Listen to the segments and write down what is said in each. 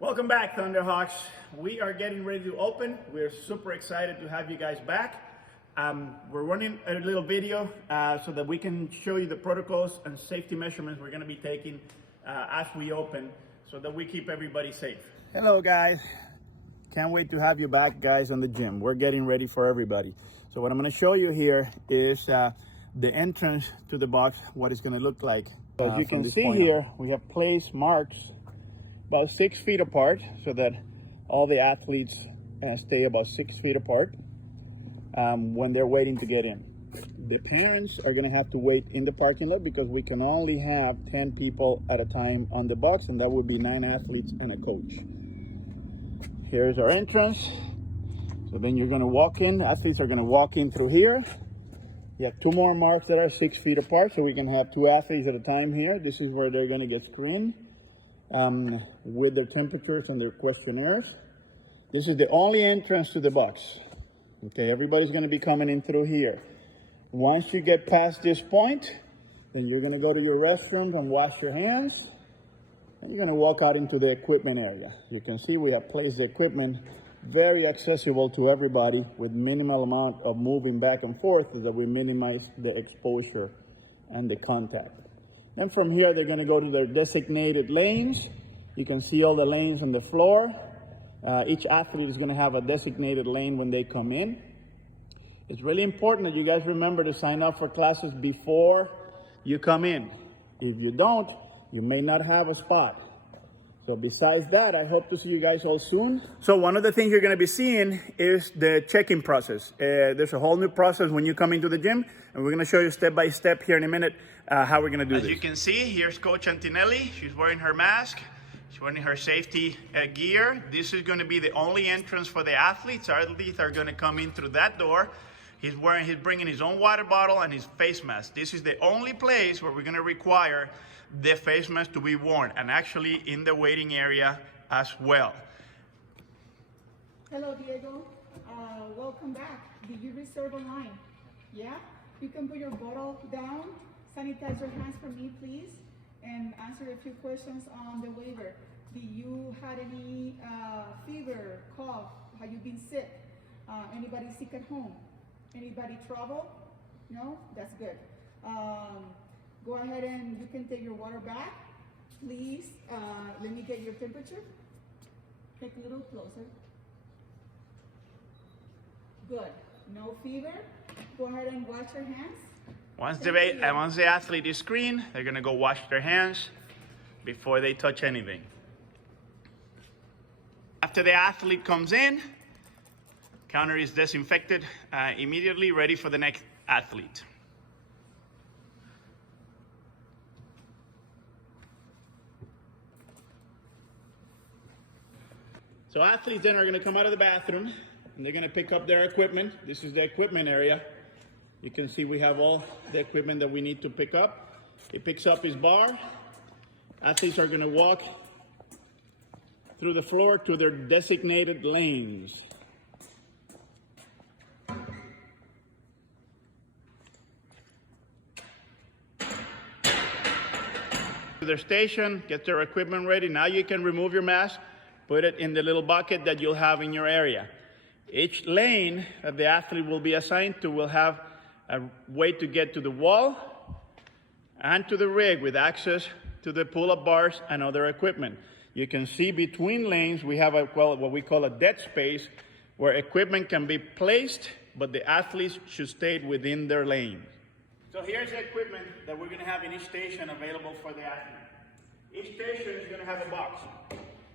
Welcome back, Thunderhawks. We are getting ready to open. We're super excited to have you guys back. We're running a little video so that we can show you the protocols and safety measurements we're going to be taking as we open so that we keep everybody safe. Hello, guys. Can't wait to have you back, guys, on the gym. We're getting ready for everybody. So what I'm going to show you here is the entrance to the box, what it's going to look like. As you can see here, we have placed marks about 6 feet apart so that all the athletes stay about 6 feet apart when they're waiting to get in. The parents are going to have to wait in the parking lot because we can only have 10 people at a time on the box, and that would be 9 athletes and a coach. Here's our entrance. So then you're going to walk in. Athletes are going to walk in through here. You have 2 more marks that are 6 feet apart, so we can have 2 athletes at a time here. This is where they're going to get screened with their temperatures and their questionnaires. This is the only entrance to the box. Okay, everybody's going to be coming in through here. Once you get past this point, then you're going to go to your restroom and wash your hands. And you're going to walk out into the equipment area. You can see we have placed the equipment very accessible to everybody with minimal amount of moving back and forth so that we minimize the exposure and the contact. Then from here, they're going to go to their designated lanes. You can see all the lanes on the floor. Each athlete is going to have a designated lane when they come in. It's really important that you guys remember to sign up for classes before you come in. If you don't, you may not have a spot. So besides that, I hope to see you guys all soon. So one of the things you're going to be seeing is the check-in process. There's a whole new process when you come into the gym, and we're going to show you step by step here in a minute how we're going to do this. As you can see, here's Coach Antinelli. She's wearing her mask. She's wearing her safety gear. This is going to be the only entrance for the athletes. Our athletes are going to come in through that door. He's bringing his own water bottle and his face mask. This is the only place where we're going to require the face mask to be worn, and actually in the waiting area as well. Hello, Diego. Welcome back. Did you reserve online? Yeah? You can put your bottle down, sanitize your hands for me, please, and answer a few questions on the waiver. Did you had any fever, cough? Have you been sick? Anybody sick at home? Anybody travel? No? That's good. Go ahead and you can take your water back. Please, let me get your temperature. Take a little closer. Good. No fever. Go ahead and wash your hands. Once the athlete is screened, they're going to go wash their hands before they touch anything. After the athlete comes in, counter is disinfected immediately, ready for the next athlete. So athletes then are going to come out of the bathroom and they're going to pick up their equipment. This is the equipment area. You can see we have all the equipment that we need to pick up. He picks up his bar. Athletes are going to walk through the floor to their designated lanes. To their station, get their equipment ready. Now you can remove your mask. Put it in the little bucket that you'll have in your area. Each lane that the athlete will be assigned to will have a way to get to the wall and to the rig with access to the pull-up bars and other equipment. You can see between lanes we have what we call a dead space where equipment can be placed, but the athletes should stay within their lane. So here's the equipment that we're going to have in each station available for the athlete. Each station is going to have a box.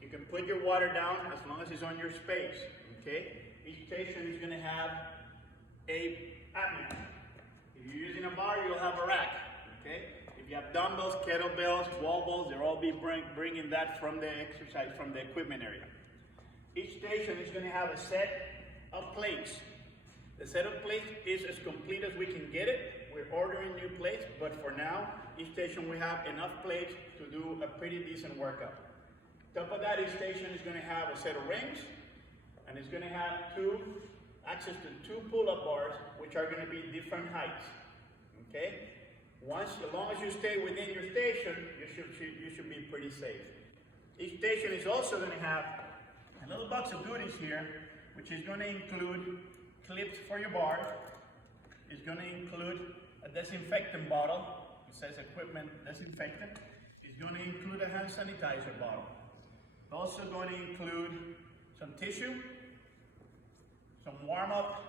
You can put your water down as long as it's on your space, okay? Each station is going to have a mat. If you're using a bar, you'll have a rack, okay? If you have dumbbells, kettlebells, wall balls, they'll all be bringing that from the exercise, from the equipment area. Each station is going to have a set of plates. The set of plates is as complete as we can get it. We're ordering new plates, but for now, each station we have enough plates to do a pretty decent workout. Top of that, each station is going to have a set of rings, and it's going to have access to 2 pull-up bars, which are going to be different heights. Okay? As long as you stay within your station, you should be pretty safe. Each station is also going to have a little box of goodies here, which is going to include clips for your bar. It's going to include a disinfectant bottle. It says equipment disinfectant. It's going to include a hand sanitizer bottle. It's also going to include some tissue, some warm-up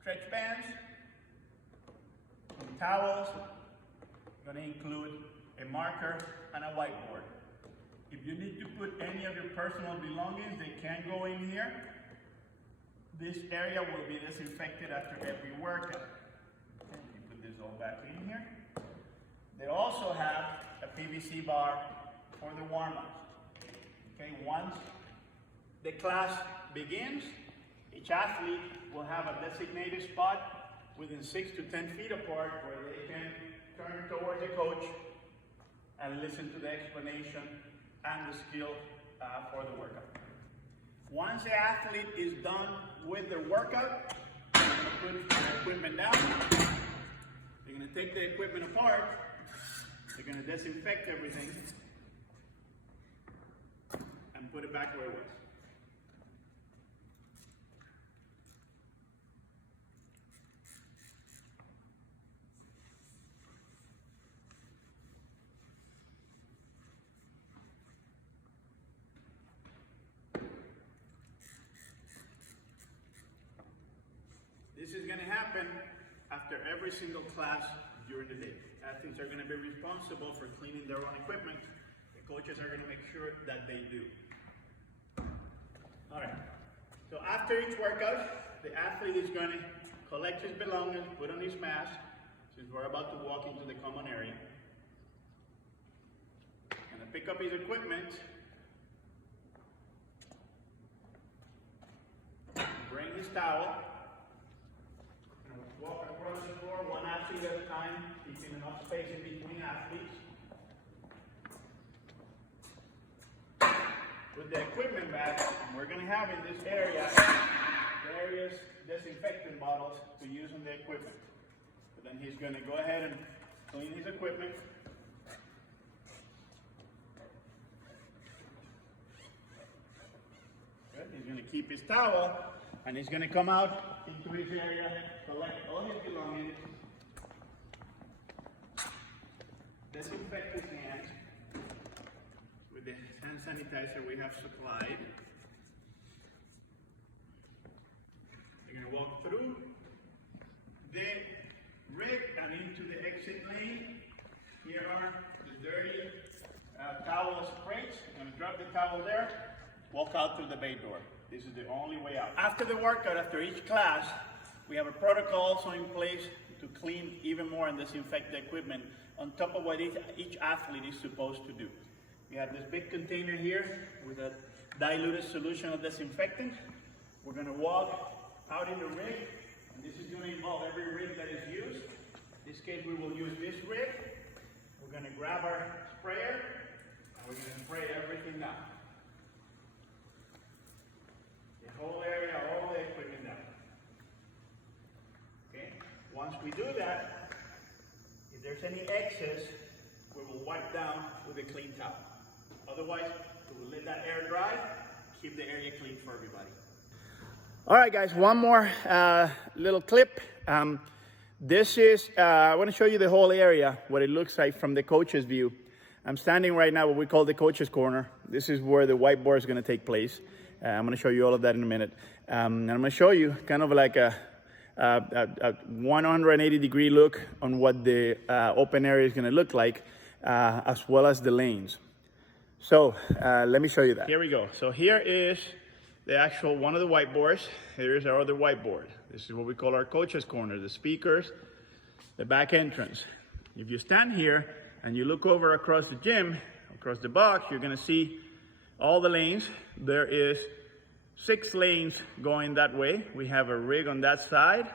stretch bands, some towels. It's going to include a marker and a whiteboard. If you need to put any of your personal belongings, they can go in here. This area will be disinfected after every workout. Okay, you put this all back in here. They also have a PVC bar for the warm-ups. Okay, once the class begins, each athlete will have a designated spot within 6 to 10 feet apart where they can turn towards the coach and listen to the explanation and the skill for the workout. Once the athlete is done with their workout, they're going to put the equipment down. They're going to take the equipment apart. They're going to disinfect everything and put it back where it was. This is going to happen after every single class during the day. Athletes are going to be responsible for cleaning their own equipment. The coaches are going to make sure that they do. All right. So after each workout, the athlete is going to collect his belongings, put on his mask, since we're about to walk into the common area. Going to pick up his equipment, bring his towel, walk across the floor, one athlete at a time, keeping enough space in between athletes. With the equipment bag, we're going to have in this area various disinfectant bottles to use on the equipment. So then he's going to go ahead and clean his equipment. Good. He's going to keep his towel, and he's going to come out into his area, collect all his belongings, disinfect his hands with the hand sanitizer we have supplied. You're going to walk through the rig and into the exit lane. Here are the dirty towel sprays. I'm going to drop the towel there, walk out through the bay door. This is the only way out. After the workout, after each class, we have a protocol also in place to clean even more and disinfect the equipment on top of what each athlete is supposed to do. We have this big container here with a diluted solution of disinfectant. We're going to walk out in the rig, and this is going to involve every rig that is used. In this case, we will use this rig. We're going to grab our sprayer, and we're going to spray everything down. The whole area, all the equipment down. Okay? Once we do that, if there's any excess, we will wipe down with a clean towel. Otherwise, we will let that air dry, keep the area clean for everybody. All right, guys, one more little clip. This is, I want to show you the whole area, what it looks like from the coach's view. I'm standing right now what we call the coach's corner. This is where the whiteboard is going to take place. I'm going to show you all of that in a minute. And I'm going to show you kind of like a 180-degree look on what the open area is going to look like, as well as the lanes. So let me show you that. Here we go. So here is the actual one of the whiteboards. Here is our other whiteboard. This is what we call our coach's corner, the speakers, the back entrance. If you stand here and you look over across the gym, across the box, you're going to see all the lanes. There is 6 lanes going that way. We have a rig on that side.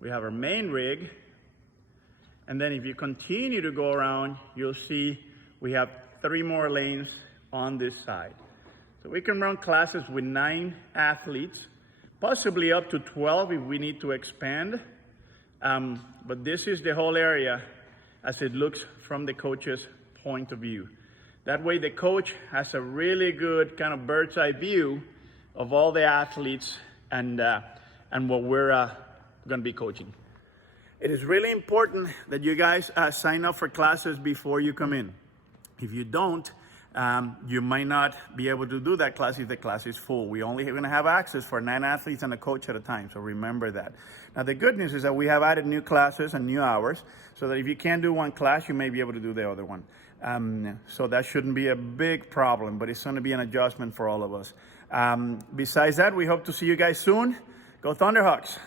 We have our main rig. And then if you continue to go around, you'll see we have 3 more lanes on this side. So we can run classes with 9 athletes, possibly up to 12 if we need to expand. But this is the whole area as it looks from the coach's point of view. That way the coach has a really good kind of bird's eye view of all the athletes and what we're going to be coaching. It is really important that you guys sign up for classes before you come in. If you don't, you might not be able to do that class if the class is full. We only going to have access for 9 athletes and a coach at a time, so remember that. Now the good news is that we have added new classes and new hours, so that if you can't do one class, you may be able to do the other one. So that shouldn't be a big problem, but it's going to be an adjustment for all of us. Besides that, we hope to see you guys soon. Go Thunderhawks!